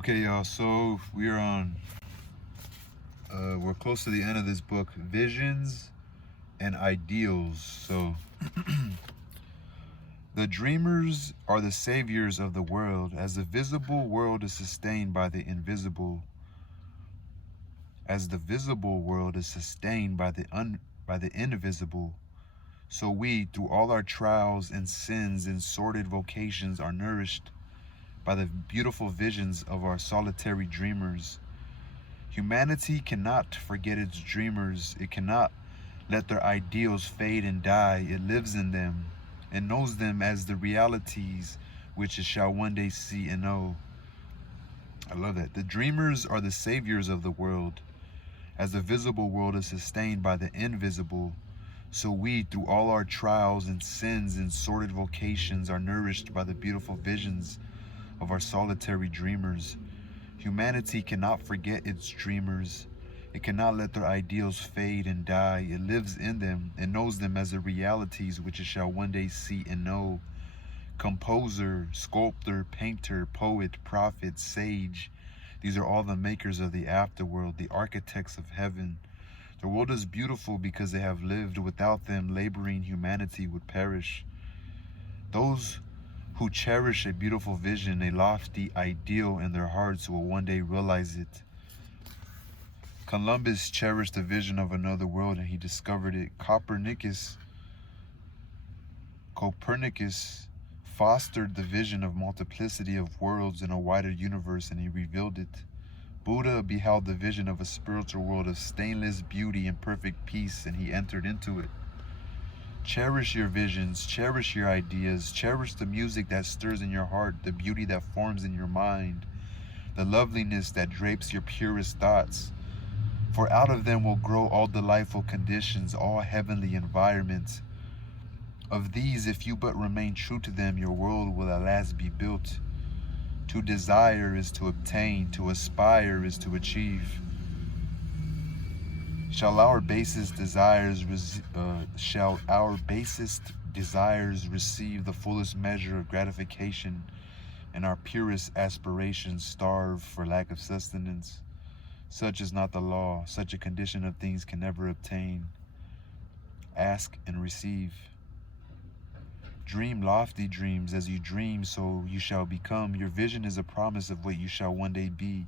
Okay, y'all. So we're close to the end of this book, Visions and Ideals. So, the dreamers are the saviors of the world, as the visible world is sustained by the invisible, as the visible world is sustained by the invisible. So we, through all our trials and sins and sordid vocations, are nourished by the beautiful visions of our solitary dreamers. Humanity cannot forget its dreamers. It cannot let their ideals fade and die. It lives in them and knows them as the realities which it shall one day see and know. I love that. The dreamers are the saviors of the world, as the visible world is sustained by the invisible. So we, through all our trials and sins and sordid vocations, are nourished by the beautiful visions of our solitary dreamers. Humanity cannot forget its dreamers. It cannot let their ideals fade and die. It lives in them and knows them as the realities which it shall one day see and know. Composer, sculptor, painter, poet, prophet, sage. These are all the makers of the afterworld, the architects of heaven. The world is beautiful because they have lived. Without them, laboring humanity would perish. Those who cherish a beautiful vision, a lofty ideal in their hearts, will one day realize it. Columbus cherished the vision of another world and he discovered it. Copernicus fostered the vision of multiplicity of worlds in a wider universe and he revealed it. Buddha beheld the vision of a spiritual world of stainless beauty and perfect peace and he entered into it. Cherish your visions, cherish your ideas, cherish the music that stirs in your heart, the beauty that forms in your mind, the loveliness that drapes your purest thoughts. For out of them will grow all delightful conditions, all heavenly environments. Of these, if you but remain true to them, your world will at last be built. To desire is to obtain, to aspire is to achieve. Shall our basest desires receive the fullest measure of gratification, and our purest aspirations starve for lack of sustenance? Such is not the law. Such a condition of things can never obtain. Ask and receive. Dream lofty dreams. As you dream, so you shall become. Your vision is a promise of what you shall one day be.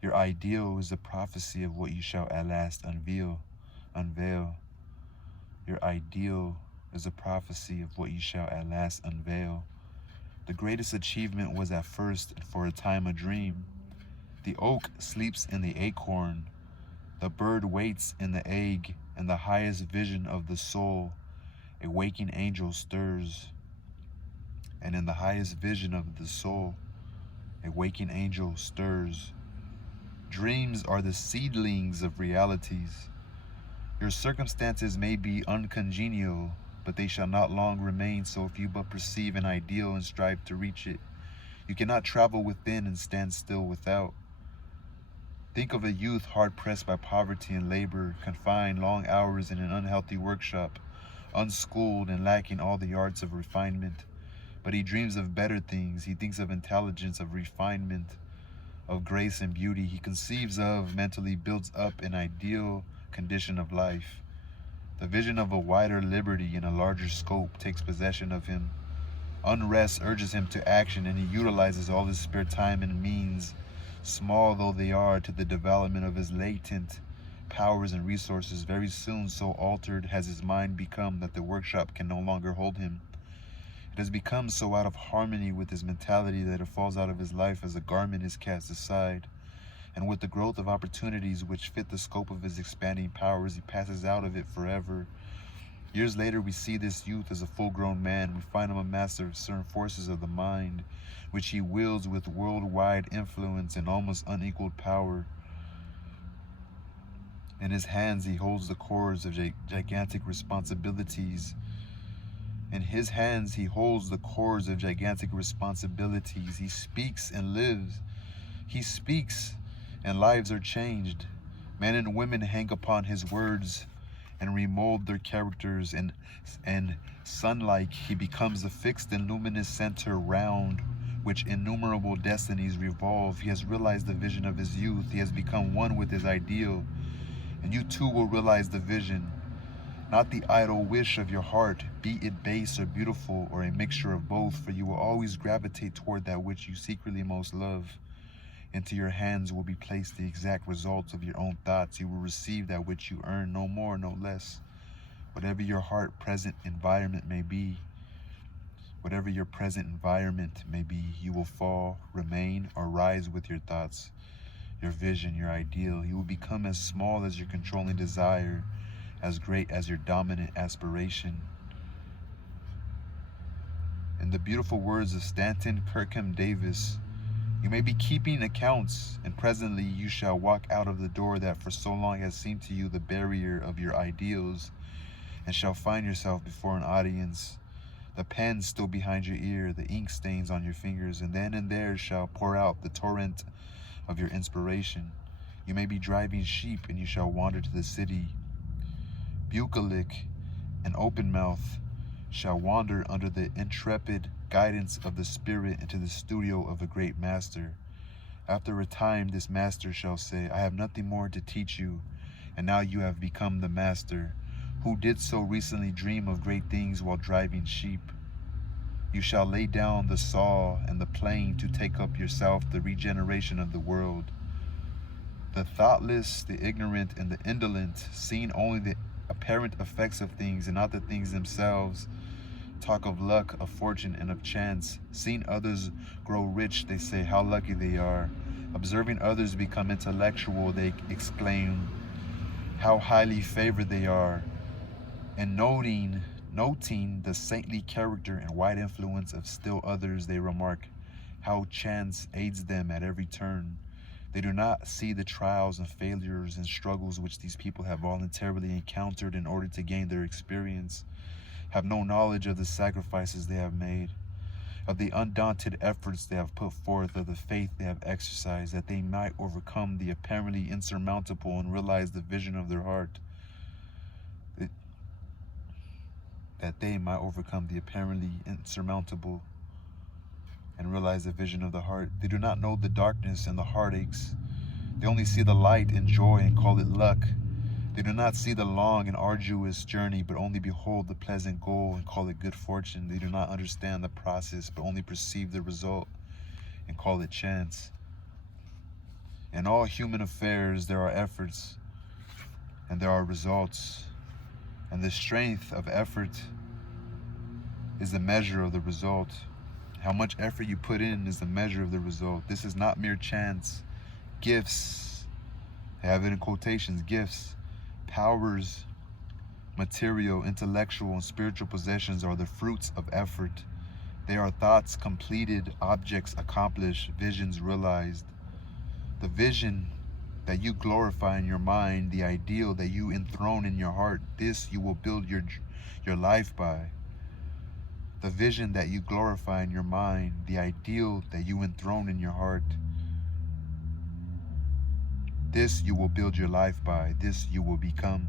Your ideal is a prophecy of what you shall at last unveil. Your ideal is a prophecy of what you shall at last unveil. The greatest achievement was at first and for a time a dream. The oak sleeps in the acorn. The bird waits in the egg, and the highest vision of the soul, a waking angel stirs. And in the highest vision of the soul, a waking angel stirs. Dreams are the seedlings of realities. Your circumstances may be uncongenial, but they shall not long remain so if you but perceive an ideal and strive to reach it. You cannot travel within and stand still without. Think of a youth hard-pressed by poverty and labor, confined long hours in an unhealthy workshop, unschooled and lacking all the arts of refinement. But he dreams of better things. He thinks of intelligence, of refinement, of grace and beauty. He conceives of, mentally builds up an ideal condition of life. The vision of a wider liberty in a larger scope takes possession of him. Unrest urges him to action, and he utilizes all his spare time and means, small though they are, to the development of his latent powers and resources. Very soon, so altered has his mind become that the workshop can no longer hold him. It has become so out of harmony with his mentality that it falls out of his life as a garment is cast aside. And with the growth of opportunities which fit the scope of his expanding powers, he passes out of it forever. Years later, we see this youth as a full-grown man. We find him a master of certain forces of the mind, which he wields with worldwide influence and almost unequaled power. In his hands, he holds the cords of gigantic responsibilities. In his hands, he holds the cords of gigantic responsibilities. He speaks and lives. He speaks and lives are changed. Men and women hang upon his words and remold their characters, and sun-like he becomes a fixed and luminous center round which innumerable destinies revolve. He has realized the vision of his youth. He has become one with his ideal. And you too will realize the vision, not the idle wish of your heart, be it base or beautiful or a mixture of both, for you will always gravitate toward that which you secretly most love. Into your hands will be placed the exact results of your own thoughts. You will receive that which you earn, no more, no less. Whatever your heart present environment may be, whatever your present environment may be, you will fall, remain, or rise with your thoughts, your vision, your ideal. You will become as small as your controlling desire, as great as your dominant aspiration. In the beautiful words of Stanton Kirkham Davis, you may be keeping accounts, and presently you shall walk out of the door that for so long has seemed to you the barrier of your ideals, and shall find yourself before an audience, the pen still behind your ear, the ink stains on your fingers, and then and there shall pour out the torrent of your inspiration. You may be driving sheep, and you shall wander to the city. Bucolic and open mouth shall wander under the intrepid guidance of the Spirit into the studio of a great master. After a time, this master shall say, I have nothing more to teach you, and now you have become the master. Who did so recently dream of great things while driving sheep? You shall lay down the saw and the plane to take up yourself the regeneration of the world. The thoughtless, the ignorant, and the indolent, seeing only the apparent effects of things and not the things themselves, talk of luck, of fortune, and of chance. Seeing others grow rich, they say how lucky they are. Observing others become intellectual, they exclaim how highly favored they are. And noting the saintly character and wide influence of still others, they remark how chance aids them at every turn. They do not see the trials and failures and struggles which these people have voluntarily encountered in order to gain their experience, have no knowledge of the sacrifices they have made, of the undaunted efforts they have put forth, of the faith they have exercised, that they might overcome the apparently insurmountable and realize the vision of their heart. That they might overcome the apparently insurmountable and realize the vision of the heart. They do not know the darkness and the heartaches. They only see the light and joy and call it luck. They do not see the long and arduous journey, but only behold the pleasant goal and call it good fortune. They do not understand the process, but only perceive the result and call it chance. In all human affairs, there are efforts and there are results. And the strength of effort is the measure of the result. How much effort you put in is the measure of the result. This is not mere chance. Gifts, I have it in quotations, gifts, powers, material, intellectual, and spiritual possessions are the fruits of effort. They are thoughts completed, objects accomplished, visions realized. The vision that you glorify in your mind, the ideal that you enthrone in your heart, this you will build your life by. The vision that you glorify in your mind, the ideal that you enthrone in your heart, this you will build your life by, this you will become.